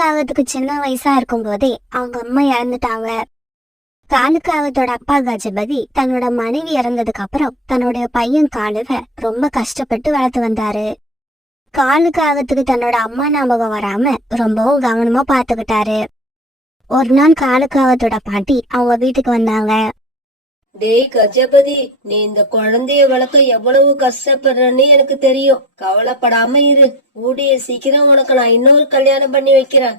காலுக்காகத்துக்கு சின்ன வயசா இருக்கும் போதே அவங்க அம்மா இறந்துட்டாங்க. காலுக்காகத்தோட அப்பா கஜபதி தன்னோட மனைவி இறந்ததுக்கு அப்புறம் தன்னுடைய பையன் காலுவ ரொம்ப கஷ்டப்பட்டு வளர்த்து வந்தாரு. காலுக்காகத்துக்கு தன்னோட அம்மா ஞாபகம் வராம ரொம்பவும் கவனமா பாத்துக்கிட்டாரு. ஒரு நாள் காலுக்காகத்தோட பாட்டி அவங்க வீட்டுக்கு வந்தாங்க. டேய் கஜபதி, நீ இந்த குழந்தைய வளர்க்க எவ்வளவு கஷ்டப்படுறன்னு எனக்கு தெரியும். கவலைப்படாம இரு. கூடிய சீக்கிரம் உனக்கு நான் இன்னொரு கல்யாணம் பண்ணி வைக்கிறேன்.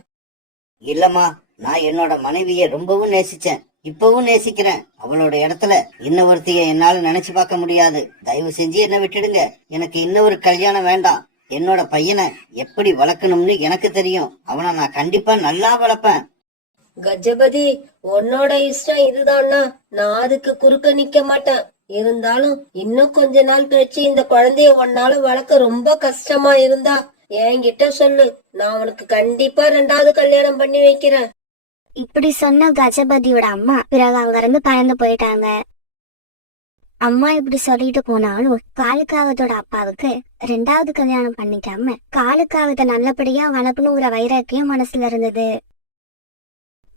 இல்லம்மா, நான் என்னோட மனைவிய ரொம்பவும் நேசிச்சேன், இப்பவும் நேசிக்கிறேன். அவளோட இடத்துல இன்னொருத்தைய என்னால நினைச்சு பார்க்க முடியாது. தயவு செஞ்சு என்ன விட்டுடுங்க. எனக்கு இன்னொரு கல்யாணம் வேண்டாம். என்னோட பையனை எப்படி வளர்க்கணும்னு எனக்கு தெரியும். அவனை நான் கண்டிப்பா நல்லா வளர்ப்பேன். கஜபதி, உன்னோட இஷ்டம் இதுதான்னா நான் அதுக்கு குறுக்க நிக்க மாட்டேன். இருந்தாலும் இன்னும் கொஞ்ச நாள் கழிச்சு இந்த குழந்தைய உன்னால வளர்க்க ரொம்ப கஷ்டமா இருந்தா என்கிட்ட சொல்லு. நான் உனக்கு கண்டிப்பா 2வது கல்யாணம் பண்ணி வைக்கிறேன். இப்படி சொன்ன கஜபதியோட அம்மா பிறகு அங்கிருந்து பறந்து போயிட்டாங்க. அம்மா இப்படி சொல்லிட்டு போனாலும் காலுக்காகத்தோட அப்பாவுக்கு 2வது கல்யாணம் பண்ணிக்காம காலுக்காகத்தை நல்லபடியா வளர்க்கணுங்கிற வைராக்கியம் மனசுல இருந்தது.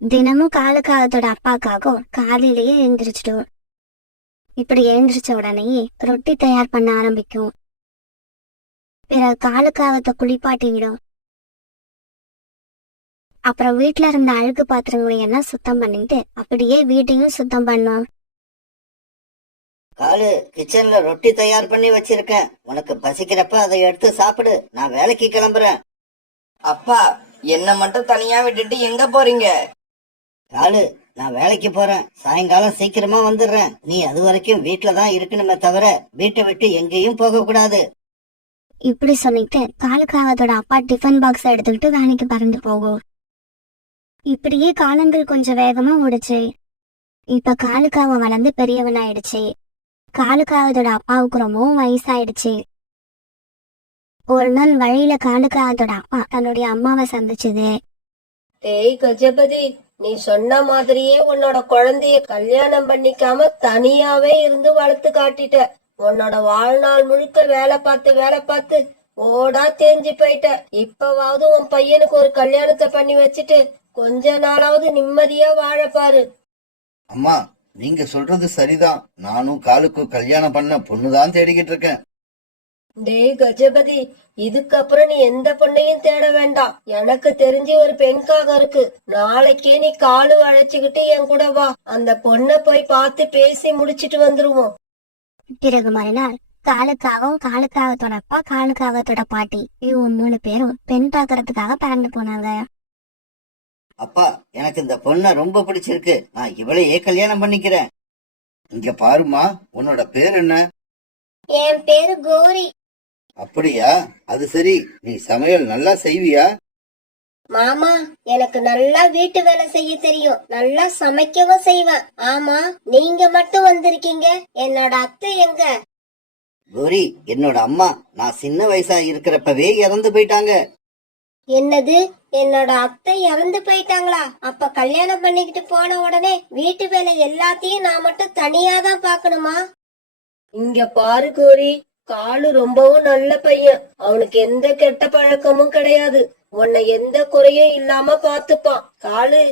தினமும் காலுக்காகத்தோட அப்பாக்காகவும் காலையிலேயே எழுந்திரிச்சிடும். இப்படி எழுந்திரிச்ச உடனேயே ரொட்டி தயார் பண்ண ஆரம்பிக்கும். பிறகு காலுக்காகத்தை குளிப்பாட்டிவிடும். அப்புறம் வீட்டுல இருந்த அழுக்கு பாத்திரங்களை எல்லாம் சுத்தம் பண்ணிட்டு அப்படியே வீட்டையும் சுத்தம் பண்ணும். காலு, கிச்சன்ல ரொட்டி தயார் பண்ணி வச்சிருக்கேன். உனக்கு பசிக்கிறப்ப அதை எடுத்து சாப்பிடு. நான் வேலைக்கு கிளம்புறேன். அப்பா, என்ன மட்டும் தனியா விட்டுட்டு எங்க போறீங்க? காலு, நான் வேலைக்கு போறேன். சாயங்காலம் சீக்கிரமா வந்துடுறேன். நீ அது வரைக்கும் வீட்டுலதான் இருக்கணுமே தவிர வீட்டை விட்டு எங்கேயும் போக கூடாது. இப்படி சொல்லிட்டு காலுக்காகத்தோட அப்பா டிஃபன் பாக்ஸ் எடுத்துக்கிட்டு வேலைக்கு பறந்து போகும். இப்படியே காலங்கள் கொஞ்சம் வேகமா ஓடுச்சு. இப்ப காலுக்காக வளர்ந்து பெரியவனாயிடுச்சு. காலுக்காகத்தோட அப்பாவுக்கு ரொம்பவும் வயசாயிடுச்சு. ஒரு நாள் வழியில காலுக்காகத்தோட அப்பா தன்னுடைய அம்மாவை சந்திச்சது. டேய் கஜபதி, நீ சொன்ன மாதிரியே உன்னோட குழந்தைய கல்யாணம் பண்ணிக்காம தனியாவே இருந்து வளர்த்து காட்டிட்ட. உன்னோட வாழ்நாள் முழுக்க வேலை பார்த்து ஓடா தேஞ்சு போயிட்ட. இப்பவாவது உன் பையனுக்கு ஒரு கல்யாணத்தை பண்ணி வச்சுட்டு கொஞ்ச நாளாவது நிம்மதியா வாழப்பாரு. அம்மா, நீங்க சொல்றது சரிதான். நானும் காலுக்கு கல்யாணம் பண்ண பொண்ணுதான் தேடிக்கிட்டு இருக்கேன். டேய் கஜபதி, இதுக்கப்புறம் நீ எந்த பொண்ணையும் தேட வேண்டாம். எனக்கு தெரிஞ்சு ஒரு பெண்காக இருக்கு. நாளைக்கே நீ காலு அழைச்சுக்கிட்டு என் கூட வா. அந்த பொண்ணை போய் பார்த்து பேசி முடிச்சிட்டு வந்துருவோம். பிறகு மறுநாள் காலுக்காகவும் காலுக்காகத்தோட அப்பா காலுக்காகத்தோட பாட்டி இவங்க 3 பேரும் பெண் பாக்குறதுக்காக பறந்து போனாங்க. அப்பா, எனக்கு இந்த பொண்ணை ரொம்ப பிடிச்சிருக்கு. நான் இவளையே கல்யாணம் பண்ணிக்கிறேன். இங்க பாருமா, உன்னோட பேர் என்ன? என் பேரு கோரி. அப்படியா? அது சரி. நீ சமையல் நல்லா செய்வியா? மாமா, எனக்கு நல்லா வீட்டு வேலை செய்ய தெரியும். நல்லா சமைக்கவும் செய்வேன். ஆமா, நீங்க மட்டும் வந்திருக்கீங்க. என்னோட அத்தை எங்க? கோரி, என்னோட அம்மா நான் சின்ன வயசா இருக்கிறப்பவே இறந்து போயிட்டாங்க. என்னது? என்னோட அத்தை இறந்து போயிட்டாங்களா? அப்ப கல்யாணம் பண்ணிக்கிட்டு போன உடனே வீட்டு வேலை எல்லாத்தையும் நான் மட்டும் தனியா தான் பாக்கணுமா? இங்க பாரு கோரி, காலு ரொம்பவும் நல்ல பையன். அவனுக்கு எந்த கெட்ட பழக்கமும் கிடையாது. உன்னை எந்த குறையும் இல்லாம பாத்துப்பான். காலு,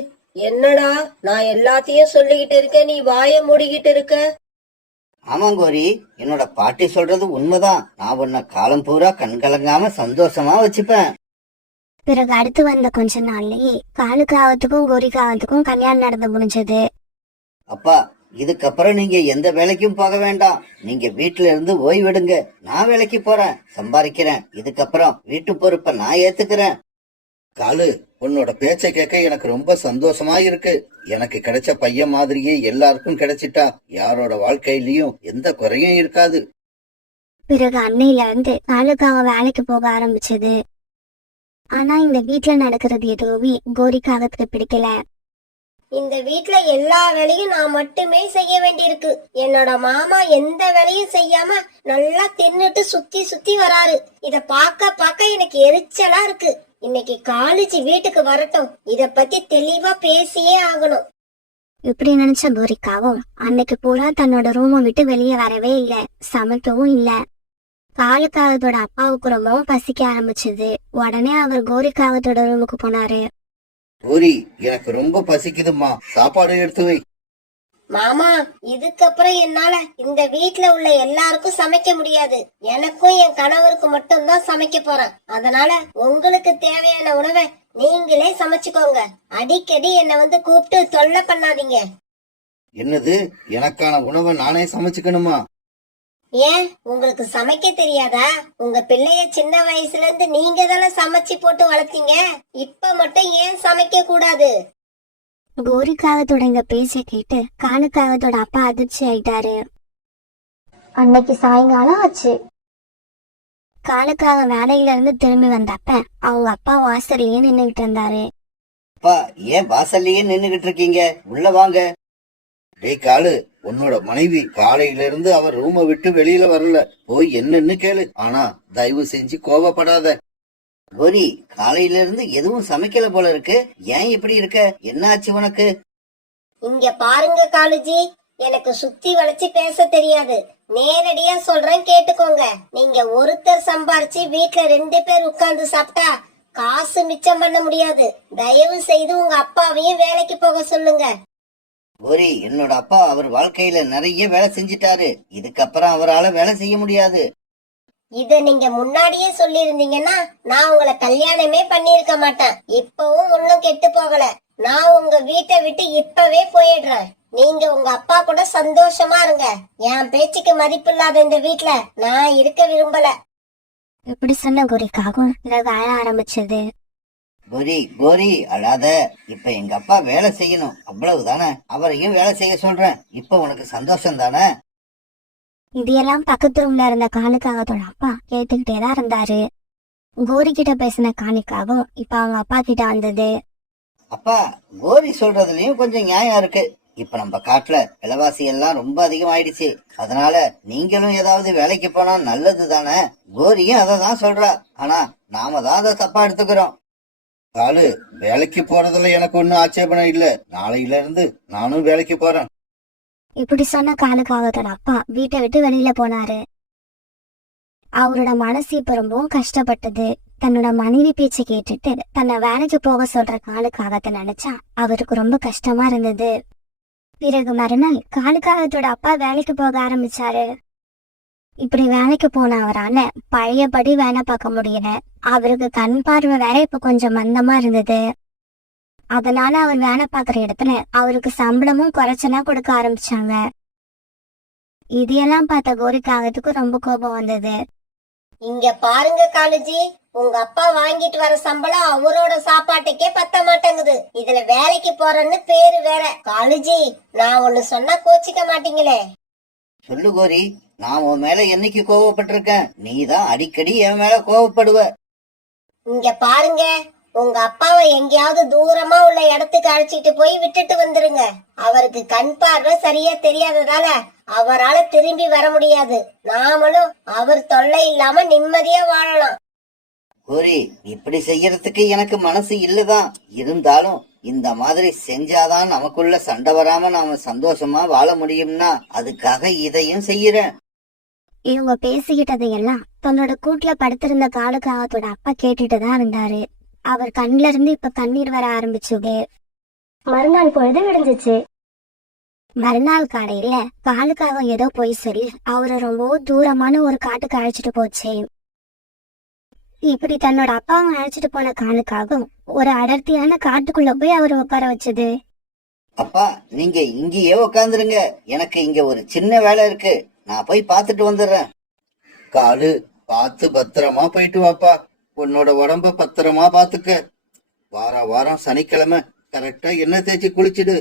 என்னடா நான் எல்லாத்தையும் சொல்லிக்கிட்டு இருக்க, நீ வாய மூடிக்கிட்டு இருக்க? ஆமாம் கோரி, என்னோட பாட்டி சொல்றது உண்மைதான். நான் உன்னை காலம் பூரா கண்கலங்காம சந்தோஷமா வச்சுப்பேன். பிறகு அடுத்து வந்த கொஞ்ச நாள்லயே காலுக்காகத்துக்கும் கோரிக்காகத்துக்கும் கல்யாணம் நடந்து முடிஞ்சது. அப்பா, இதுக்கப்புறம் நீங்க எந்த வேலைக்கும் போக வேண்டாம். நீங்க வீட்டுல இருந்து ஓய்வெடுங்க. நான் வேலைக்கு போறேன், சம்பாதிக்கிறேன். இதுக்கப்புறம் வீட்டு பொறுப்பை நான் ஏத்துக்கிறேன். காலு, உன்னோட பேச்சை கேட்க எனக்கு ரொம்ப சந்தோஷமா இருக்கு. எனக்கு கிடைச்ச பையன் மாதிரியே எல்லாருக்கும் கிடைச்சிட்டா யாரோட வாழ்க்கையிலயும் எந்த குறையும் இருக்காது. பிறகு அன்னையில இருந்து காலுக்காக வேலைக்கு போக ஆரம்பிச்சது. ஆனா இந்த வீட்டுல நடக்கிறது எதுவுமே கோரிக்காகத்துக்கு பிடிக்கல. இந்த வீட்ல எல்லா வேலையும் நான் மட்டுமே செய்ய வேண்டியிருக்கு. என்னோட மாமா எந்த வேலையும் செய்யாம நல்லா தின்னுட்டு சுத்தி சுத்தி வராரு. இத பாக்க எனக்கு எரிச்சலா இருக்கு. இன்னைக்கு காலேஜ் வீட்டுக்கு வரட்டும், இத பத்தி தெளிவா பேசியே ஆகணும். இப்படி நினைச்ச கோரிக்காவும் அன்னைக்கு பூரா தன்னோட ரூமை விட்டு வெளியே வரவே இல்ல, சமைக்கவும் இல்ல. காலுக்காகத்தோட அப்பாவுக்கு ரொம்பவும் பசிக்க ஆரம்பிச்சது. உடனே அவர் கோரிக்காகத்தோட ரூமுக்கு போனாரு. கோரி, எனக்கு ரொம்ப பசிக்குதும்மா, சாப்பாடு எடுத்து வை. மாமா, இதுக்கப்புறம் என்னால இந்த வீட்ல உள்ள எல்லாருக்கும் சமைக்க முடியாது. எனக்கும் என் கணவருக்கு மட்டும்தான் சமைக்க போறேன். அதனால உங்களுக்கு தேவையான உணவை நீங்களே சமைச்சுக்கோங்க. அடிக்கடி என்னை வந்து கூப்பிட்டு தொல்லை பண்ணாதீங்க. என்னது, எனக்கான உணவை நானே சமைச்சுக்கணுமா? ஏன் உங்களுக்கு சமைக்க தெரியாதா? உங்க பிள்ளைய சின்ன வயசுல இருந்து நீங்க தானே சமைச்சு போட்டு வளர்த்தீங்க. இப்ப மட்டும் ஏன் சமைக்க கூடாது? கோரிக்காகத்தோட இந்த பேச்சை கேட்டு காலுக்காகத்தோட அப்பா அதிர்ச்சி ஆயிட்டாரு. அன்னைக்கு சாயங்காலம் ஆச்சு. காலுக்காக வேலையில இருந்து திரும்பி வந்தப்ப அவங்க அப்பா வாசலையே நின்னுகிட்டு இருந்தாரு. அப்பா, ஏன் வாசல்லையே நின்னுகிட்டு இருக்கீங்க? உள்ள வாங்க. டேய் காலு, உன்னோட மனைவி காலையில இருந்து அவர் ரூமை விட்டு வெளியில வரல. போய் என்னன்னு கேளு. ஆனா தயவு செஞ்சு கோவப்படாத. கோரி, காலையில இருந்து எதுவும் சமைக்கல போல இருக்கு. ஏன் இப்படி இருக்க? என்ன ஆச்சு உனக்கு? இங்க பாருங்க காலுஜி, எனக்கு சுத்தி வளைச்சு பேச தெரியாது. நேரடியா சொல்றேன், கேட்டுக்கோங்க. நீங்க ஒருத்தர் சம்பாரிச்சு வீட்ல 2 பேர் உட்கார்ந்து சாப்பிட்டா காசு மிச்சம் பண்ண முடியாது. தயவு செய்து உங்க அப்பாவையும் வேலைக்கு போக சொல்லுங்க. கோரி, என்னோட அப்பா அவர் வாழ்க்கையில நிறைய வேலை செஞ்சிட்டாரு. இதுக்கப்புறம் அவரால வேலை செய்ய முடியாது. இத நீங்க முன்னாடியே சொல்லி இருந்தீங்கன்னா நான் உங்களை கல்யாணமே பண்ணிருக்க மாட்டேன். இப்பவும் ஒன்னும் கெட்டு போகல. நான் உங்க வீட்டை விட்டு இப்பவே போயிடுறேன். நீங்க உங்க அப்பா கூட சந்தோஷமா இருங்க. என் பேச்சுக்கு மதிப்பில்லாத இந்த வீட்ல நான் இருக்க விரும்பல. இப்படி சொன்ன கோரிக்காகவும் அழ ஆரம்பிச்சது. கோரி, கோரி அழாத. இப்ப எங்க அப்பா வேலை செய்யணும், அவ்வளவுதானே. அவரையும் வேலை செய்ய சொல்றேன். இப்ப உனக்கு சந்தோஷம் தானே? இதையெல்லாம் பக்கத்து ரூம்ல இருந்த காலுக்காகத்தோட அப்பா கேட்டுக்கிட்டேதான் இருந்தாரு. கோரி கிட்ட பேசின காலுக்காகவும் இப்ப அவங்க அப்பா கிட்ட வந்தது. அப்பா, கோரி சொல்றதுலயும் கொஞ்சம் நியாயம் இருக்கு. இப்ப நம்ம காட்டுல விலைவாசி எல்லாம் ரொம்ப அதிகமாயிடுச்சு. அதனால நீங்களும் ஏதாவது வேலைக்கு போனா நல்லது தானே. கோரியும் அதை தான் சொல்றா. ஆனா நாம தான் அதை தப்பா எடுத்துக்கிறோம். காலு, வேலைக்கு போறதுல எனக்கு ஒன்னும் ஆட்சேபணம் இல்ல. நாளையில இருந்து நானும் வேலைக்கு போறேன். இப்படி சொன்ன காலுக்காகத்தோட அப்பா வீட்டை விட்டு வெளியில போனாரு. அவரோட மனசு இப்ப ரொம்பவும் கஷ்டப்பட்டது. தன்னோட மனைவி பேச்சு கேட்டுட்டு தன்னை வேலைக்கு போக சொல்ற காலுக்காகத்தை நினைச்சா அவருக்கு ரொம்ப கஷ்டமா இருந்தது. பிறகு மறுநாள் காலுக்காகத்தோட அப்பா வேலைக்கு போக ஆரம்பிச்சாரு. இப்படி வேலைக்கு போன அவரால பழையபடி வேலை பார்க்க முடியல. அவருக்கு கண் பார்வை வேற இப்ப கொஞ்சம் மந்தமா இருந்தது. அதனால அவர் வேலை பார்க்குற இடத்துல அவருக்கு சம்பளமும் குறைச்சலா கொடுக்க ஆரம்பிச்சாங்க. இதையெல்லாம் பார்த்த கோரிக்காகத்துக்கு ரொம்ப கோபம் வந்தது. இங்க பாருங்க காலுஜி, உங்க அப்பா வாங்கிட்டு வர சம்பளம் அவரோட சாப்பாட்டுக்கே பத்த மாட்டேங்குது. இதுல வேலைக்கு போறேன்னு பேரு வேற. காலுஜி, நான் ஒண்ணு சொன்னா கோச்சிக்க மாட்டீங்களே? சொல்லு கோரி, நான் உன் மேல என்னைக்கு கோவப்பட்டிருக்கேன்? நீ தான் அடிக்கடி என் மேல கோவப்படுவ. இங்க பாருங்க, உங்க அப்பாவை எங்கேயாவது தூரமா உள்ள இடத்துக்கு அழைச்சிட்டு போய் விட்டுட்டு வந்துருங்க. அவருக்கு கண் பார்வை சரியா தெரியாததால அவரால திரும்பி வர முடியாது. நாமளும் அவர் தொல்லை இல்லாம நிம்மதியா வாழலாம். கோரி, இப்படி செய்யறதுக்கு எனக்கு மனசு இல்லதான். இருந்தாலும் இந்த மாதிரி செஞ்சாதான் நமக்குள்ள சண்டை வராம நாம சந்தோஷமா வாழ முடியும்னா அதுக்காக இதையும் செய்யறேன். இவங்க பேசிக்கிட்டதையெல்லாம் தன்னோட கூட்டுல படுத்திருந்த காலுக்காகத்தோட அப்பா கேட்டுட்டுதான் இருந்தாரு. அவர் கண்ல இருந்து இப்ப கண்ணீர் வர ஆரம்பிச்சுது. மறுநாள் பொழுது விடிஞ்சிச்சு. மறுநாள் காலையில காலுக்காக ஏதோ போய் சொல்லி அவரை ரொம்ப தூரமான ஒரு காட்டுக்கு அழைச்சிட்டு போச்சு. இப்படி தன்னோட அப்பாவை அழைச்சிட்டு போன காலுக்காகவும் ஒரு அடர்த்தியான காட்டுக்குள்ள போய் அவர் உட்கார வச்சது. அப்பா, நீங்க இங்கேயே உக்காந்துருங்க. எனக்கு இங்க ஒரு சின்ன வேலை இருக்கு. நான் போய் பாத்துட்டு வந்துடுறேன். காலு, பார்த்து பத்திரமா போயிட்டு வாப்பா. உன்னோட உடம்ப பத்திரமா பாத்துக்க. வாரம் சனிக்கிழமை கரெக்டா எண்ணெய் தேய்ச்சி குளிச்சிடு.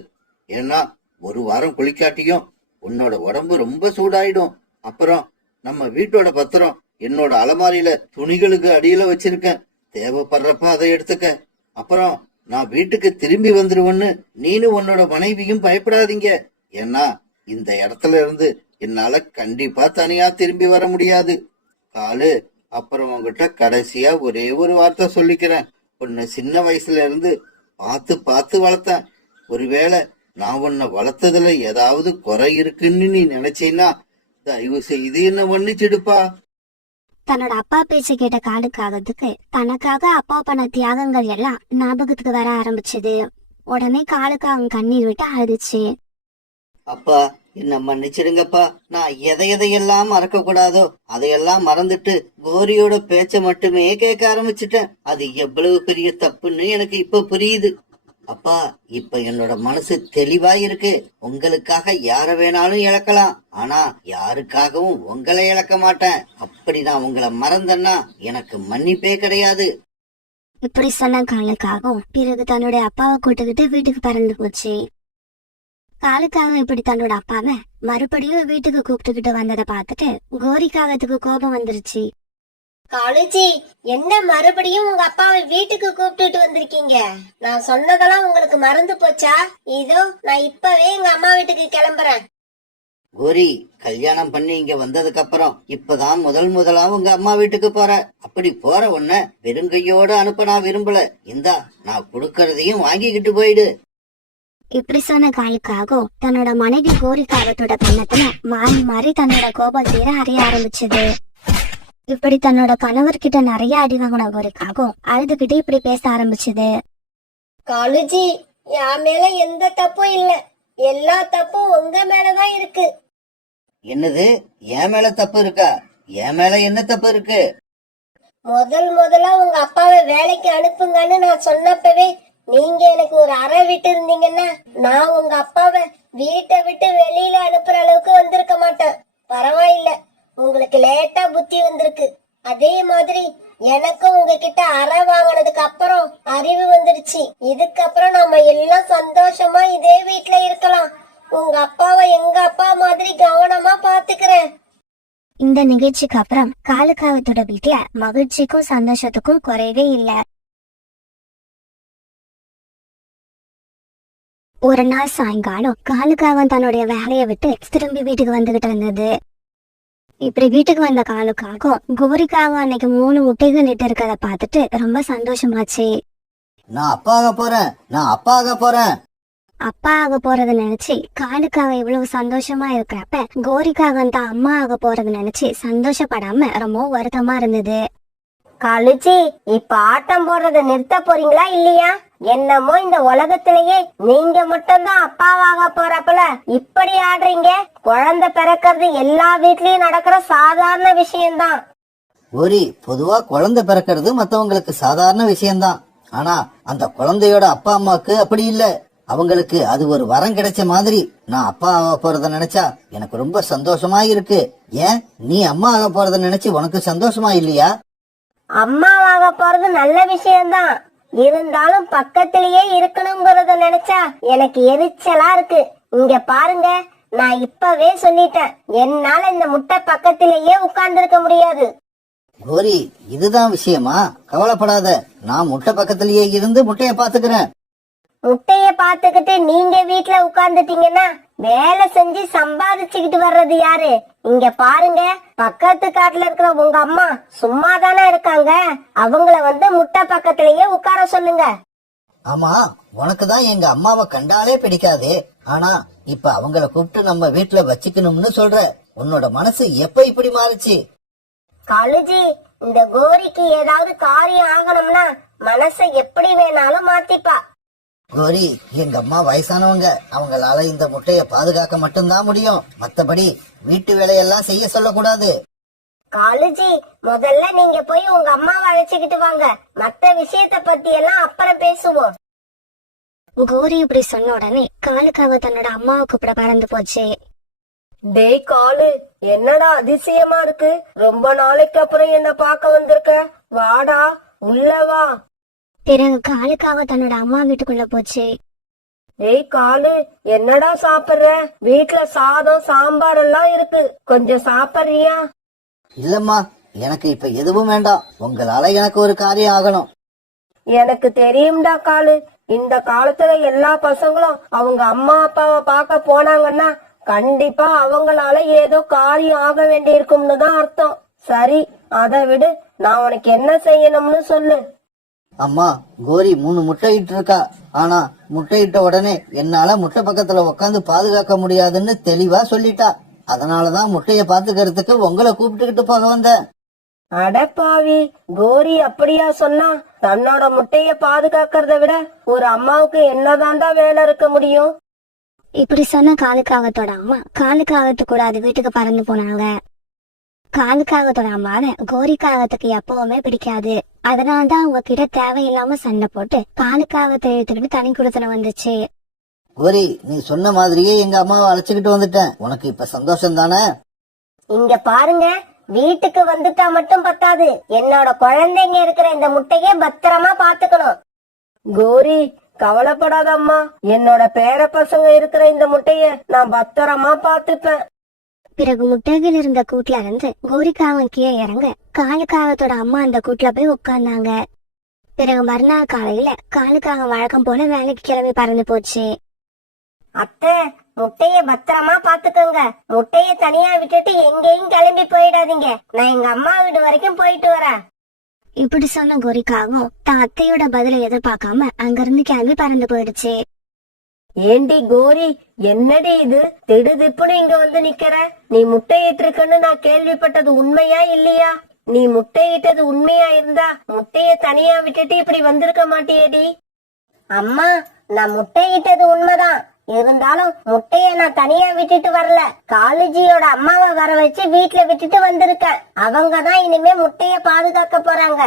ஏன்னா ஒரு வாரம் குளிக்காட்டியும் உன்னோட உடம்பு ரொம்ப சூடாயிடும். அப்புறம் நம்ம வீட்டோட பத்திரம் என்னோட அலமாரியில துணிகளுக்கு அடியில வச்சிருக்கேன். தேவைப்படுறப்ப அதை எடுத்துக்க. அப்புறம் நான் வீட்டுக்கு திரும்பி வந்துருவேன்னு நீனும் உன்னோட மனைவியும் பயப்படாதீங்க. ஏன்னா இந்த இடத்துல இருந்து என்னால கண்டிப்பா தனியா திரும்பி வர முடியாது. காலு, அப்புறம் உங்ககிட்ட கடைசியா ஒரே ஒரு வார்த்தை சொல்லிக்கிறேன். உன்னை சின்ன வயசுல இருந்து பார்த்து பார்த்து வளர்த்தேன். ஒருவேளை நான் உன்னை வளர்த்ததுல ஏதாவது குறை இருக்குன்னு நீ நினைச்சீன்னா தயவு செய்து என்ன மன்னிச்சிடுப்பா. தன்னோட அப்பா பேச்ச கேட்ட காலுக்காகத்துக்கு தனக்காக அப்பா பண்ண தியாகங்கள் எல்லாம் ஞாபகத்துக்கு வர ஆரம்பிச்சது. உடனே காலுக்காகம் கண்ணீர் விட்டு அழுதுச்சு. அப்பா, என்ன மன்னிச்சிடுங்கப்பா. நான் எதையெல்லாம் மறக்க கூடாதோ அதையெல்லாம் மறந்துட்டு கோரியோட பேச்ச மட்டுமே கேட்க ஆரம்பிச்சுட்டேன். அது எவ்வளவு பெரிய தப்புன்னு எனக்கு இப்ப புரியுது. அப்பா, இப்ப என்னோட மனசு தெளிவா இருக்கு. உங்களுக்காக யார வேணாலும் இழக்கலாம், ஆனா யாருக்காகவும் உங்களை இழக்க மாட்டேன். அப்படி நான் உங்களை மறந்தேன்னா எனக்கு மன்னிப்பே கிடையாது. இப்படி சொன்ன காலுக்காகவும் பிறகு தன்னுடைய அப்பாவை கூட்டுக்கிட்டு வீட்டுக்கு பறந்து போச்சு. காலுக்காக இப்படி தன்னோட அப்பாவை மறுபடியும் வீட்டுக்கு கூப்பிட்டுக்கிட்டு வந்ததை பார்த்துட்டு கோரிக்காகத்துக்கு கோபம் வந்துருச்சு. காலுஜி, என்ன மறுபடியும் உங்க அப்பாவை வீட்டுக்கு கூப்பிட்டுட்டு வந்திருக்கீங்க? நான் சொன்னதெல்லாம் உங்களுக்கு மறந்து போச்சா? இதோ நான் இப்பவே எங்க அம்மா வீட்டுக்கு கிளம்புறேன். கோரி, கல்யாணம் பண்ணி இங்க வந்ததுக்கு அப்புறம் இப்பதான் முதலா உங்க அம்மா வீட்டுக்கு போற. அப்படி போற உன்ன வெறுங்கையோட அனுப்ப நான் விரும்பல. இந்தா, நான் கொடுக்கறதையும் வாங்கிக்கிட்டு போயிடு. இப்படி சொன்ன காலுக்காகவும் தன்னோட மனைவி கோரிக்காகத்தோட கண்ணத்துல மாறி மாறி தன்னோட கோபம் தீர அறிய ஆரம்பிச்சது. இப்படி தன்னோட கணவர்கிட்ட நிறைய அடி வாங்கின கோரிக்காகவும் அழுதுகிட்டு இப்படி பேச ஆரம்பிச்சது. காலுஜி, என் மேல எந்த தப்பும் இல்ல, எல்லா தப்பும் உங்க மேலதான் இருக்கு. என்னது, என் மேல தப்பு இருக்கா? என் மேல என்ன தப்பு இருக்கு? முதலா உங்க அப்பாவை வேலைக்கு அனுப்புங்கன்னு நான் சொன்னப்பவே நீங்க எனக்கு ஒரு அறை விட்டு இருந்தீங்கன்னா நான் உங்க அப்பாவை வீட்டை விட்டு வெளியில அனுப்புற அளவுக்கு வந்திருக்க மாட்டேன். பரவாயில்ல, உங்களுக்கு லேட்டா புத்தி வந்திருக்கு. அதே மாதிரி எனக்கும் உங்ககிட்ட அறை வாங்கினதுக்கு அப்புறம் அறிவு வந்துருச்சு. இதுக்கப்புறம் நாம எல்லாம் சந்தோஷமா இதே வீட்டுல இருக்கலாம். உங்க அப்பாவை எங்க அப்பா மாதிரி கவனமா பாத்துக்கிறேன். இந்த நிகழ்ச்சிக்கு அப்புறம் காலுக்காகத்தோட வீட்டுல மகிழ்ச்சிக்கும் சந்தோஷத்துக்கும் குறைவே இல்ல. ஒரு நாள் சாயங்காலம் காலுக்காகம் தன்னுடைய வேலையை விட்டு திரும்பி வீட்டுக்கு வந்துகிட்டு இருந்தது. இப்படி வீட்டுக்கு வந்த காலுக்காகவும் கோரிக்காகவும் அன்னைக்கு 3 முட்டைகள் இட்டு இருக்கிறத பார்த்துட்டு ரொம்ப சந்தோஷமாச்சு. நான் அப்பா ஆக போறேன். அப்பா ஆக போறத நினைச்சு காலுக்காக இவ்வளவு சந்தோஷமா இருக்கிறப்ப கோரிக்காகம் தான் அம்மா ஆக போறத நினைச்சு சந்தோஷப்படாம ரொம்ப வருத்தமா இருந்தது. காலுஜி, இப்ப ஆட்டம் போடுறத நிறுத்த போறீங்களா இல்லையா? என்னமோ இந்த உலகத்திலேயே நீங்க மட்டும்தான் அப்பாவாக போறப்பல இப்படி ஆடுறீங்க. குழந்தை பிறக்கிறது எல்லா வீட்லயும் நடக்கிற சாதாரண விஷயம்தான். கோரி, பொதுவா குழந்தை பிறக்கிறது மத்தவங்களுக்கு சாதாரண விஷயம்தான். ஆனா அந்த குழந்தையோட அப்பா அம்மாக்கு அப்படி இல்ல. அவங்களுக்கு அது ஒரு வரம் கிடைச்ச மாதிரி. நான் அப்பா ஆக போறத நினைச்சா எனக்கு ரொம்ப சந்தோஷமா இருக்கு. ஏன், நீ அம்மா ஆக போறத நினைச்சு உனக்கு சந்தோஷமா இல்லையா? அம்மாவாக போறது நல்ல விஷயம்தான், இருந்தாலும் பக்கத்திலேயே இருக்கணுங்கிறத நினைச்சா எனக்கு எரிச்சலா இருக்கு. இங்க பாருங்க, நான் இப்பவே சொல்லிட்டேன், என்னால இந்த முட்டை பக்கத்திலேயே உட்கார்ந்து இருக்க முடியாது. கோரி, இதுதான் விஷயமா? கவலைப்படாத, நான் முட்டை பக்கத்திலேயே இருந்து முட்டைய பாத்துக்கிறேன். முட்டைய பாத்துக்கிட்டு நீங்க வீட்டுல உட்கார்ந்துட்டீங்கன்னா வேலை செஞ்சு சம்பாதிச்சுக்கிட்டு வர்றது யாரு? இங்க பாருங்க, பக்கத்து காட்டுல இருக்கிற உங்க அம்மா சும்மா தானே இருக்காங்க. அவங்கள முட்டை பக்கத்திலேயே உட்கார சொல்லுங்க. ஆமா, உனக்குதான் எங்க அம்மாவை கண்டாலே பிடிக்காதே. ஆனா இப்ப அவங்கள கூப்பிட்டு நம்ம வீட்டுல வச்சுக்கணும்னு சொல்ற. உன்னோட மனசு எப்ப இப்படி மாறுச்சு? காலுஜி, இந்த கோரிக்கு ஏதாவது காரியம் ஆகணும்னா மனசை எப்படி வேணாலும் மாத்திப்பா. கோரி, எங்க அம்மா வயசானவங்க. அவங்களால இந்த முட்டைய பாதுகாக்க மட்டும்தான் முடியும். மத்தபடி வீட்டு வேலையெல்லாம் செய்ய சொல்லக்கூடாது. காலுஜி, முதல்ல நீங்க போய் உங்க அம்மாவை அழைச்சுக்கிட்டு வாங்க. மத்த விஷயத்த பத்தி எல்லாம் அப்புறம் பேசுவோம். கோரி இப்படி சொன்ன உடனே காலுக்காக தன்னோட அம்மாவை கூப்பிட பறந்து போச்சு. டேய் காலு, என்னடா அதிசயமா இருக்கு? ரொம்ப நாளைக்கு அப்புறம் என்ன பார்க்க வந்திருக்க. வாடா, உள்ள வா. பிறகு காலுக்காக தன்னோட அம்மா வீட்டுக்குள்ள போச்சு. டேய் காலு, என்னடா சாப்பிடுற? வீட்டுல சாதம் சாம்பார் எல்லாம் இருக்கு, கொஞ்சம் சாப்பிடுறியா? இல்லம்மா, எனக்கு இப்ப எதுவும் வேண்டாம். உங்களால எனக்கு ஒரு காரியம் ஆகணும். எனக்கு தெரியும்டா காலு, இந்த காலத்துல எல்லா பசங்களும் அவங்க அம்மா அப்பாவை பார்க்க போனாங்கன்னா கண்டிப்பா அவங்களால ஏதோ காரியம் ஆக வேண்டி இருக்கும்னு தான் அர்த்தம். சரி, அதை விடு, நான் உனக்கு என்ன செய்யணும்னு சொல்லு. அம்மா, கோரி 3 முட்டையிட்டு இருக்கா. ஆனா முட்டையிட்ட உடனே என்னால முட்டை பக்கத்துல உட்காந்து பாதுகாக்க முடியாதுன்னு தெளிவா சொல்லிட்டா. அதனாலதான் முட்டைய பாத்துக்கிறதுக்கு உங்களை கூப்பிட்டுக்கிட்டு போக வந்தேன். அடப்பாவி, கோரி அப்படியா சொன்னா? தன்னோட முட்டைய பாதுகாக்கிறத விட ஒரு அம்மாவுக்கு என்னதான்டா வேலை இருக்க முடியும்? இப்படி சொன்ன காலுக்காகத்தோட அம்மா காலுக்காகத்து கூட அது வீட்டுக்கு பறந்து போனாங்க. காலுக்காகத்தோட அம்மாவை கோரிக்காகத்துக்கு எப்பவுமே பிடிக்காது. அதனாலதான் அவங்க கிட்ட தேவையில்லாம சண்டை போட்டு காலுக்காகத்தை எடுத்துக்கிட்டு தனி குடுத்தன வந்துச்சு. கோரி, நீ சொன்ன மாதிரியே எங்க அம்மாவை அழைச்சுக்கிட்டு வந்துட்டேன். உனக்கு இப்ப சந்தோஷம் தானே? இங்க பாருங்க, வீட்டுக்கு வந்துட்டா மட்டும் பத்தாது, என்னோட குழந்தைங்க இருக்கிற இந்த முட்டையே பத்திரமா பாத்துக்கணும். கோரி, கவலைப்படாதம்மா, என்னோட பேர பசங்க இருக்கிற இந்த முட்டைய நான் பத்திரமா பாத்துப்பேன். பிறகு முட்டைகள் இருந்த கூட்டுல இருந்து கோரிக்காகம் கீழே இறங்க காலுக்காகத்தோட அம்மா அந்த கூட்டுல போய் உட்கார்ந்தாங்க. பிறகு மறுநாள் காலையில காலுக்காகம் வழக்கம் போல வேலைக்கு கிளம்பி பறந்து போச்சு. அத்தை, முட்டைய பத்திரமா பாத்துக்கோங்க. முட்டைய தனியா விட்டுட்டு எங்கேயும் கிளம்பி போயிடாதீங்க. நான் எங்க அம்மா வீடு வரைக்கும் போயிட்டு வரேன். இப்படி சொன்ன கோரிக்காகம் தான் அத்தையோட பதிலை எதிர்பார்க்காம அங்கிருந்து கிளம்பி பறந்து போயிடுச்சு. ஏண்டி கோரி, என்னடி இது திடுதிப்புன்னு இங்க வந்து நிக்கிற? நீ முட்டையிட்டு இருக்கன்னு நான் கேள்விப்பட்டது உண்மையா இல்லையா? நீ முட்டையிட்டது உண்மையா இருந்தா முட்டைய தனியா விட்டுட்டு இப்படி வந்திருக்க மாட்டியேடி. அம்மா, நான் முட்டையிட்டது உண்மைதான். இருந்தாலும் முட்டைய நான் தனியா விட்டுட்டு வரல. காலேஜியோட அம்மாவை வர வச்சு வீட்டுல விட்டுட்டு வந்திருக்கேன். அவங்கதான் இனிமே முட்டைய பாதுகாக்க போறாங்க.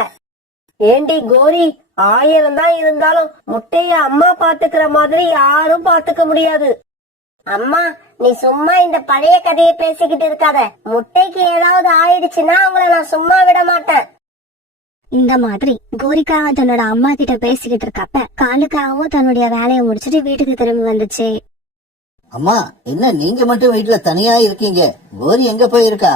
ஏண்டி கோரி, 1000 தான் இருந்தாலும் முட்டைய அம்மா பாத்துக்கிற மாதிரி யாரும் பாத்துக்க முடியாது. அம்மா, நீ சும்மா இந்த பழைய கதையை பேசிக்கிட்டு இருக்காத. முட்டைக்கு ஏதாவது ஆயிடுச்சுன்னா அவங்கள நான் சும்மா விட மாட்டேன். இந்த மாதிரி கோரிக்காக தன்னோட அம்மா கிட்ட பேசிக்கிட்டு இருக்கப்ப காலுக்காகவும் தன்னுடைய வேலையை முடிச்சிட்டு வீட்டுக்கு திரும்பி வந்துச்சு. அம்மா, என்ன நீங்க மட்டும் வீட்டுல தனியா இருக்கீங்க? கோரி எங்க போயிருக்கா?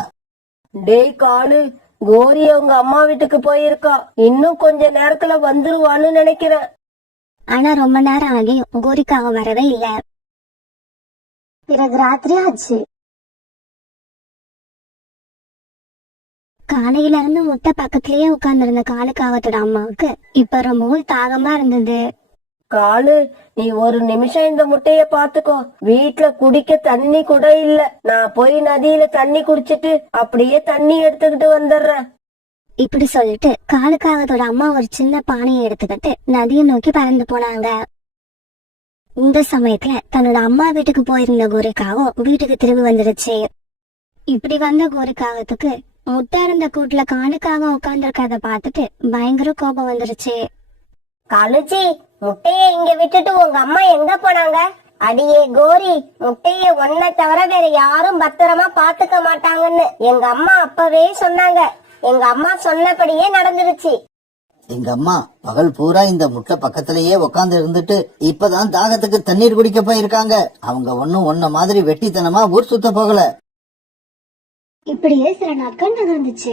டேய் காலு, கோரி அவங்க அம்மா வீட்டுக்கு போயிருக்கா. இன்னும் கொஞ்ச நேரத்துல வந்துருவான்னு நினைக்கிறேன். ஆனா ரொம்ப நேரம் ஆகியும் கோரிக்காக வரவே இல்ல. பிறகு ராத்திரி ஆச்சு. காலையில இருந்து முட்டை பக்கத்திலேயே உட்கார்ந்திருந்த காலுக்காகத்தோட அம்மாவுக்கு இப்ப ரொம்பவும் தாகமா இருந்தது. காலு, நீ ஒரு நிமிஷம் இந்த முட்டைய பாத்துக்கோ. வீட்டுல குடிக்க தண்ணி கூட இல்ல. நான் போய் நதியில தண்ணி குடிச்சிட்டு அப்படியே தண்ணி எடுத்துக்கிட்டு வந்துடுறேன். இப்படி சொல்லிட்டு காலுக்காகத்தோட அம்மா ஒரு சின்ன பானையை எடுத்துக்கிட்டு நதியை நோக்கி பறந்து போனாங்க. இந்த சமயத்துல தன்னோட அம்மா வீட்டுக்கு போயிருந்த கோரிக்காகவும் வீட்டுக்கு திரும்பி வந்துடுச்சு. இப்படி வந்த கோரிக்காகத்துக்கு முட்டை இருந்த கூட்டுல காலுக்காக உட்கார்ந்துருக்கத பாத்துட்டு பயங்கர கோபம் வந்துருச்சு. காலுஜி, முட்டைய இங்க விட்டுட்டு உங்க அம்மா எங்க போனாங்க? அடியே கோரி, முட்டைய ஒன்ன தவிர வேற யாரும் பத்திரமா பாத்துக்க மாட்டாங்கன்னு எங்க அம்மா அப்பவே சொன்னாங்க. எங்க அம்மா சொன்னபடியே நடந்துருச்சு. எங்க அம்மா பகல் பூரா இந்த முட்டை பக்கத்திலேயே உக்காந்து இருந்துட்டு இப்பதான் தாகத்துக்கு தண்ணீர் குடிக்க போயிருக்காங்க. அவங்க ஒன்னும் ஒன்ன மாதிரி வெட்டித்தனமா ஊர் சுத்த போகல. இப்படியே சில நாட்கள் நகர்ந்துச்சு.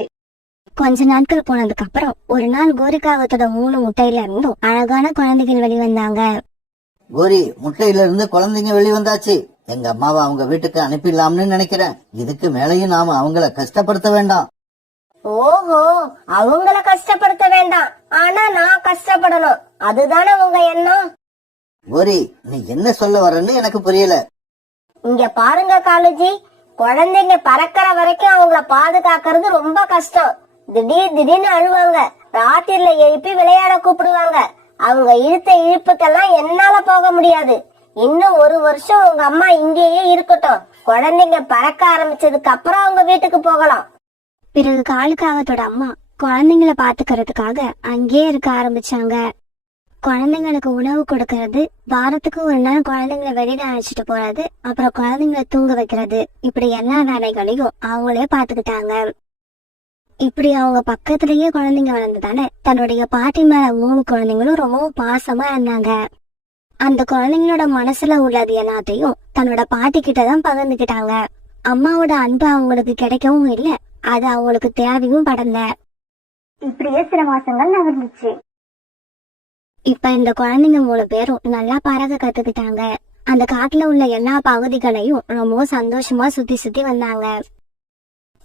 கொஞ்ச நாட்கள் போனதுக்கு அப்புறம் ஒரு நாள் கோரிக்காகத்தோட 3 முட்டையில இருந்தும் அழகான குழந்தைகள் வெளிவந்தாங்க. கோரி, முட்டையில இருந்து குழந்தைங்க வெளிவந்தாச்சு. எங்க அம்மாவை அவங்க வீட்டுக்கு அனுப்பிடலாம்னு நினைக்கிறேன். இதுக்கு மேலையும் நாம அவங்கள கஷ்டப்படுத்த வேண்டாம். ஓஹோ, அவங்கள கஷ்டப்படுத்த வேண்டாம், ஆனா நான் கஷ்டப்படணும், அதுதானே உங்க எண்ணம்? கோரி, நீ என்ன சொல்ல வரன்னு எனக்கு புரியல. இங்க பாருங்க காலுஜி, குழந்தைங்க பறக்கிற வரைக்கும் அவங்கள பாதுகாக்கிறது ரொம்ப கஷ்டம். திடீர்னு அழுவாங்க. ராத்திரில எழுப்பி விளையாட கூப்பிடுவாங்க. அவங்க இழுத்த இழுப்புக்கெல்லாம் என்னால போக முடியாது. இன்னும் 1 வருஷம் உங்க அம்மா இங்கேயே இருக்கட்டும். குழந்தைங்க பறக்க ஆரம்பிச்சதுக்கு அப்புறம் அவங்க வீட்டுக்கு போகலாம். பிறகு காலுக்காகத்தோட அம்மா குழந்தைங்களை பாத்துக்கிறதுக்காக அங்கேயே இருக்க ஆரம்பிச்சாங்க. குழந்தைங்களுக்கு உணவு கொடுக்கறது, வாரத்துக்கு ஒரு நாள் குழந்தைங்களை வெளியில அழைச்சிட்டு போறது, அப்புறம் குழந்தைங்களை தூங்க வைக்கிறது, இப்படி எல்லா வேலைகளையும் அவங்களே பாத்துக்கிட்டாங்க. இப்படி அவங்க பக்கத்திலேயே குழந்தைங்க வளர்ந்ததால தன்னுடைய பாட்டி மேல 3 குழந்தைங்களும் ரொம்பவும் பாசமா இருந்தாங்க. அந்த குழந்தைங்களோட மனசுல உள்ளது எல்லாத்தையும் தன்னோட பாட்டி கிட்டதான் பகிர்ந்துக்கிட்டாங்க. அம்மாவோட அன்பு அவங்களுக்கு கிடைக்கவும் இல்ல, அது அவங்களுக்கு தேவையும் படல. இப்படியே சில மாசங்கள் நகர்ந்துச்சு. இப்ப இந்த குழந்தைங்க 3 பேரும் நல்லா பறக்க கத்துக்கிட்டாங்க. அந்த காட்டுல உள்ள எல்லா பகுதிகளையும் ரொம்பவும் சந்தோஷமா சுத்தி வந்தாங்க.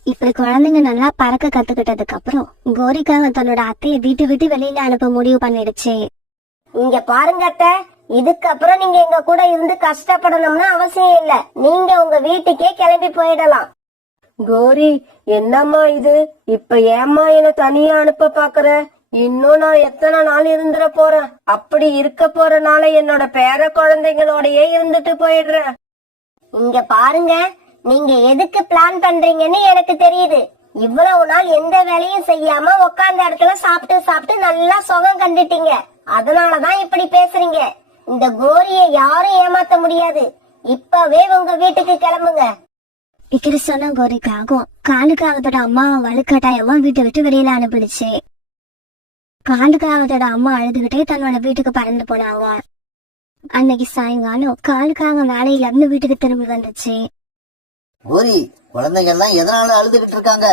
இப்படி குழந்தைங்க நல்லா பறக்க கத்துக்கிட்டதுக்கு அப்புறம் கோரிக்காக தன்னோட அத்தையை வீட்டு விட்டு வெளியில அனுப்ப முடிவு பண்ணிடுச்சு. இங்க பாருங்க அத்தை, இதுக்கப்புறம் நீங்க எங்க கூட இருந்து கஷ்டப்படணும்னு அவசியம் இல்ல. நீங்க உங்க வீட்டுக்கே கிளம்பி போயிடலாம். கோரி, என்னம்மா இது? இப்ப ஏம்மா என்ன தனியா அனுப்ப பாக்குற? இன்னும் நான் எத்தனை நாள் இருந்துட போறேன்? அப்படி இருக்க போறனால என்னோட பேர குழந்தைங்களோடயே இருந்துட்டு போயிடுறேன். இங்க பாருங்க, நீங்க எதுக்கு பிளான் பண்றீங்கன்னு எனக்கு தெரியுது. இவ்வளவு நாள் எந்த வேலையும் செய்யாம உட்கார்ந்த இடத்துல சாப்பிட்டு சாப்பிட்டு நல்லா சுகம் கண்டுட்டீங்க. அதனாலதான் இப்படி பேசுறீங்க. இந்த கோரியை யாரும் ஏமாத்த முடியாது. இப்பவே உங்க வீட்டுக்கு கிளம்புங்க. இப்படி சொன்ன கோரிக்காகும் காலுக்காகத்தோட அம்மாவை வலுக்கட்டாயமா வீட்டை விட்டு வெளியில அனுப்பிடுச்சு. காலுக்காகத்தோட அம்மா அழுதுகிட்டே தன்னோட வீட்டுக்கு பறந்து போனாங்க. அன்னைக்கு சாயங்காலம் காலுக்காக வேலையில இருந்து வீட்டுக்கு திரும்பி வந்துச்சு. கோரி, குழந்தைங்க எல்லாம் எதனால அழுதுகிட்டு இருக்காங்க?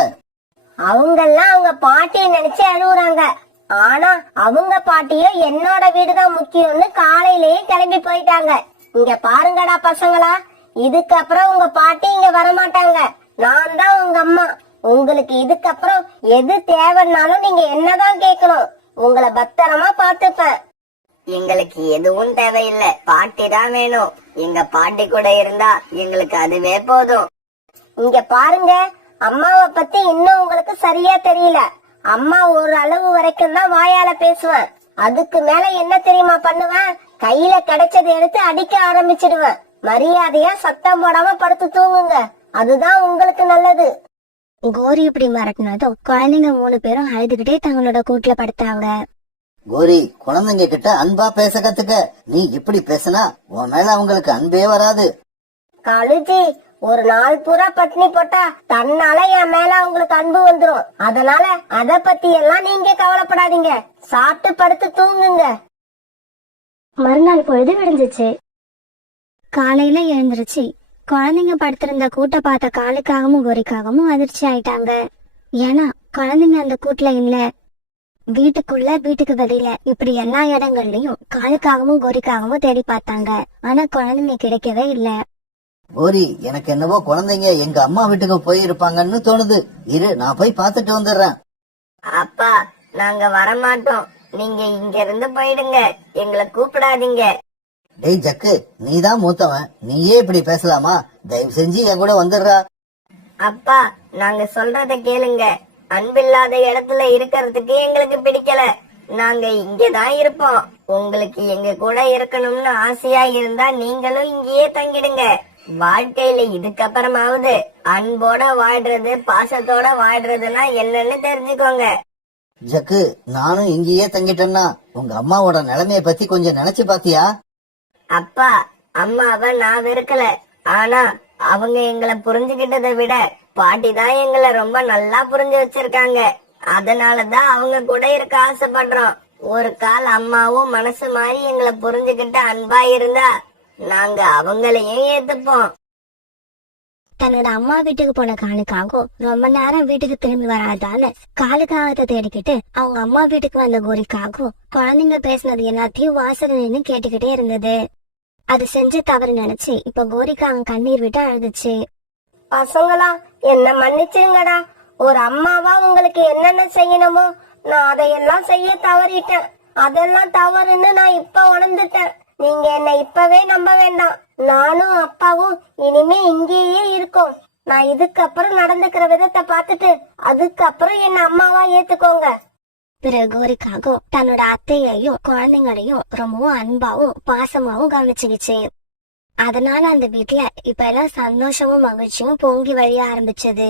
அவங்கெல்லாம் அவங்க பாட்டியை நினைச்சு அழுகுறாங்க. ஆனா அவங்க பாட்டியோ என்னோட வீடுதான் முக்கியம்னு காலையிலேயே கிளம்பி போயிட்டாங்க. இங்க பாருங்கடா பசங்களா, இதுக்கப்புறம் உங்க பாட்டி இங்க வரமாட்டாங்க. நான் தான் உங்க அம்மா. உங்களுக்கு இதுக்கப்புறம் எது தேவைன்னாலும் நீங்க என்னதான் கேட்கணும். உங்களை பத்திரமா பாத்துப்பேன். எங்களுக்கு எதுவும் தேவையில்லை, பாட்டி தான் வேணும். எங்க பாட்டி கூட இருந்தா எங்களுக்கு அதுவே போதும். இங்க பாருங்க, அம்மாவை பத்தி இன்னும் உங்களுக்கு சரியா தெரியல. அம்மா ஒரு அளவு வரைக்கும் தான் வாயால பேசுவேன். அதுக்கு மேல என்ன தெரியுமா பண்ணுவேன்? கையில கிடைச்சதை எடுத்து அடிக்க ஆரம்பிச்சிடுவேன். மரியாதையா சத்தம் போடாம படுத்து தூங்குங்க. அதுதான் உங்களுக்கு நல்லது. கோரி இப்படி மிரட்டினதும் குழந்தைங்க 3 பேரும் அழுதுகிட்டே தங்களோட கூட்டுல படுத்தாங்க. கோரி, குழந்தைங்க கிட்ட அன்பா பேச கத்துக்க. நீ இப்படி பேசினா உன் மேல அவங்களுக்கு அன்பே வராது. காலுஜி, ஒரு நாள் பூரா பட்டினி போட்டா தன்னால என் மேல உங்களுக்கு அன்பு வந்துரும். அதனால அத பத்தி எல்லாம் நீங்க கவலைப்படாதீங்க. சாப்பிட்டு படுத்து தூங்குங்க. மறுநாள் பொழுது விடிஞ்சிச்சு. காலையில எழுந்திருச்சு குழந்தைங்க படுத்திருந்த கூட்ட பார்த்த காலுக்காகவும் கோரிக்காகவும் அதிர்ச்சி ஆயிட்டாங்க. ஏன்னா குழந்தைங்க அந்த கூட்டுல இல்ல. வீட்டுக்குள்ள, வீட்டுக்கு வெளியில, இப்படி எல்லா இடங்கள்லயும் காலுக்காகவும் கோரிக்காகவும் தேடி பார்த்தாங்க. ஆனா குழந்தைங்க கிடைக்கவே இல்ல. கோரி, எனக்கு என்னவோ குழந்தைங்க எங்க அம்மா வீட்டுக்கு போயிருப்பாங்கன்னு தோணுது. இரு, நான் போய் பாத்துட்டு வந்துடுறேன். அப்பா, நாங்க வரமாட்டோம். நீங்க இங்க இருந்து போயிடுங்க, எங்களை கூப்பிடாதீங்க. டேய் ஜக்கு, நீதான் மூத்தவன், நீயே இப்படி பேசலாமா? தயவு செஞ்சு என் கூட வந்துடுறா. அப்பா, நாங்க சொல்றத கேளுங்க. அன்பில்லாத இடத்துல இருக்கிறதுக்கு எங்களுக்கு பிடிக்கல. நாங்க இங்கதான் இருப்போம். உங்களுக்கு எங்க கூட இருக்கணும்னு ஆசையா இருந்தா நீங்களும் இங்கேயே தங்கிடுங்க. வாழ்க்கையில இதுக்கப்புறமாவது அன்போட வாழ்றது, பாசத்தோட வாழ்றதுன்னா என்னன்னு தெரிஞ்சுக்கோங்க. ஜக்கு, நானும் இங்கேயே தங்கிட்டேன்னா உங்க அம்மாவோட நிலைமைய பத்தி கொஞ்சம் நினைச்சு பாத்தியா? அப்பா, அம்மாவை நான் வெறுக்கல. ஆனா அவங்க எங்களை புரிஞ்சுகிட்டதை விட பாட்டி தான் எங்களை ரொம்ப நல்லா புரிஞ்சு வச்சிருக்காங்க. அதனாலதான் அவங்க கூட இருக்க ஆசைப்படுறோம். ஒரு கால் அம்மாவும் மனசு மாதிரி எங்களை புரிஞ்சுகிட்டு அன்பா இருந்தா நாங்க அவங்களையும் ஏத்துப்போம். தன்னோட அம்மா வீட்டுக்கு போன காலுக்காகவும் ரொம்ப நேரம் வீட்டுக்கு திரும்பி வராதால காலுக்காகத்தை தேடிக்கிட்டு அவங்க அம்மா வீட்டுக்கு வந்த கோரிக்காகவும் குழந்தைங்க பேசினது எல்லாத்தையும் வாசல்ல நின்னு கேட்டுக்கிட்டே இருந்தது. அது செஞ்ச தவறு நினைச்சு இப்ப கோரிக்காக கண்ணீர் விட்டு அழுதுச்சு. பசங்களா, என்ன மன்னிச்சுங்கடா. ஒரு அம்மாவா உங்களுக்கு என்னென்ன செய்யணுமோ நான் அதையெல்லாம் செய்ய தவறிட்டேன். அதெல்லாம் தவறுன்னு நான் இப்ப உணர்ந்துட்டேன். நீங்க என்ன இப்பவே நம்ப வேண்டாம். நானும் அப்பாவும் இனிமே இங்கேயே இருக்கோம். நான் இதுக்கப்புறம் நடந்துக்கிற விதத்தை பார்த்துட்டு அதுக்கப்புறம் என்ன அம்மாவா ஏத்துக்கோங்க. பிறகு கோரிக்காகவும் தன்னோட அத்தையையும் குழந்தைங்களையும் ரொம்பவும் அன்பாவும் பாசமாவும் கவனிச்சுக்கிச்சு. அதனால அந்த வீட்டுல இப்ப எல்லாம் சந்தோஷமும் மகிழ்ச்சியும் பொங்கி வழிய ஆரம்பிச்சது.